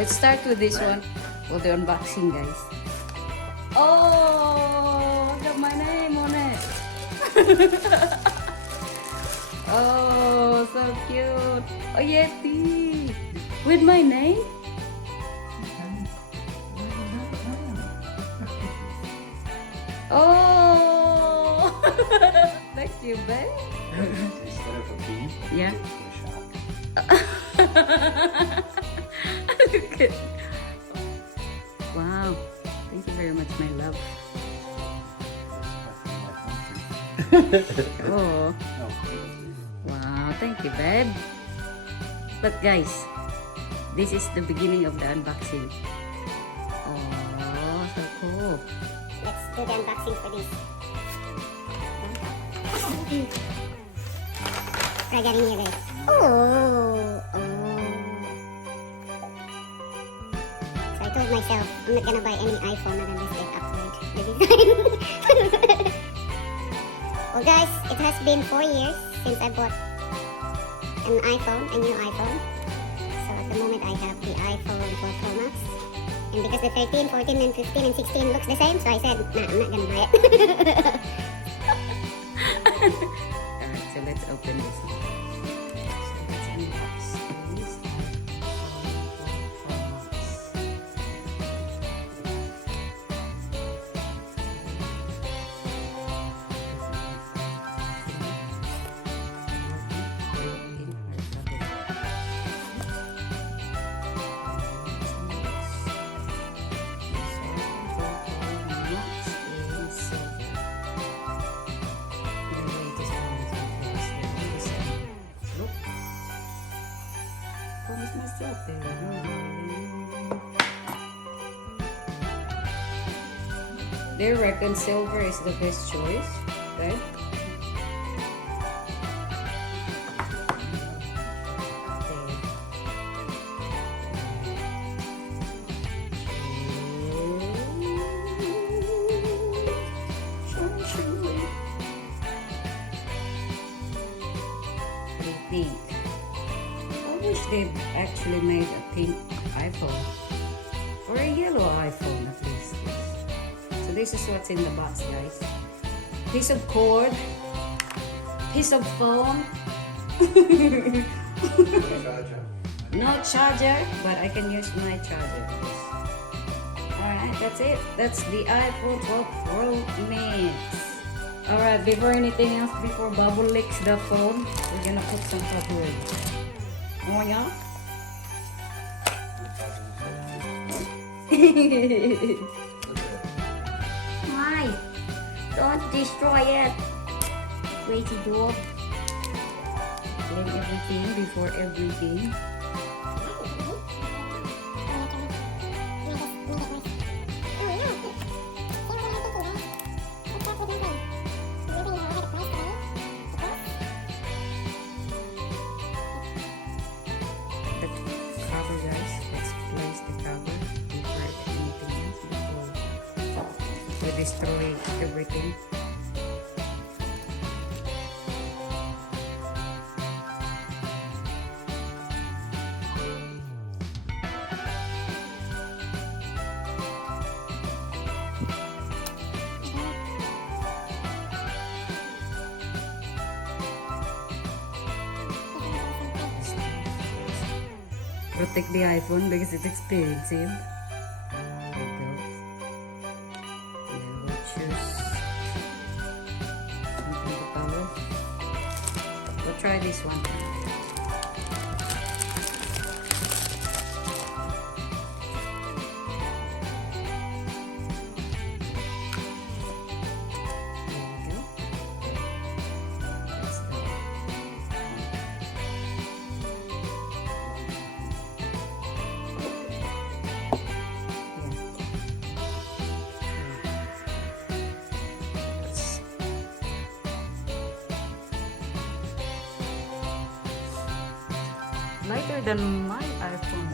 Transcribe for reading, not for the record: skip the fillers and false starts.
Let's start with this one. For the unboxing, guys. Oh, got my name on it. Oh, so cute. Oh, Yeti. With my name? Oh, thank you, babe. Instead of a bee, Yeah. a shark. Look at. Wow. Thank you very much, my love. Oh. No. Wow. Thank you, babe. But guys, this is the beginning of the unboxing. Oh, so cool. Let's do the unboxing for this. Try getting near guys. Oh. So I told myself I'm not gonna buy any iPhone na this like upgrade the design. Well guys, it has been 4 years since I bought an iPhone, a new iPhone. So at the moment I have the iPhone 12 Pro Max. And because the 13, 14, and 15, and 16 looks the same, so I said, nah, I'm not gonna buy it. Alright, so let's open this one. So let's unbox this. Promise myself there. They reckon silver is the best choice, right? What do you think? I wish they actually made a pink iPhone or a yellow iPhone at least. So this is what's in the box, guys. Piece of cord, piece of phone, Charger. no charger, but I can use my charger. Alright, that's it. That's the iPhone 12 Pro Max. Alright, before anything else, before Bubble licks the phone, we're gonna put some cardboard. Oh yeah? Why? Don't destroy it. Crazy dog. Blame everything before everything. The cover, guys. Let's place the cover before anything else. Before we destroy everything. Protect the iPhone because it's expensive. There we go. Now we'll choose something to color. We'll try this one. There we go. That's the lighter than my iPhone.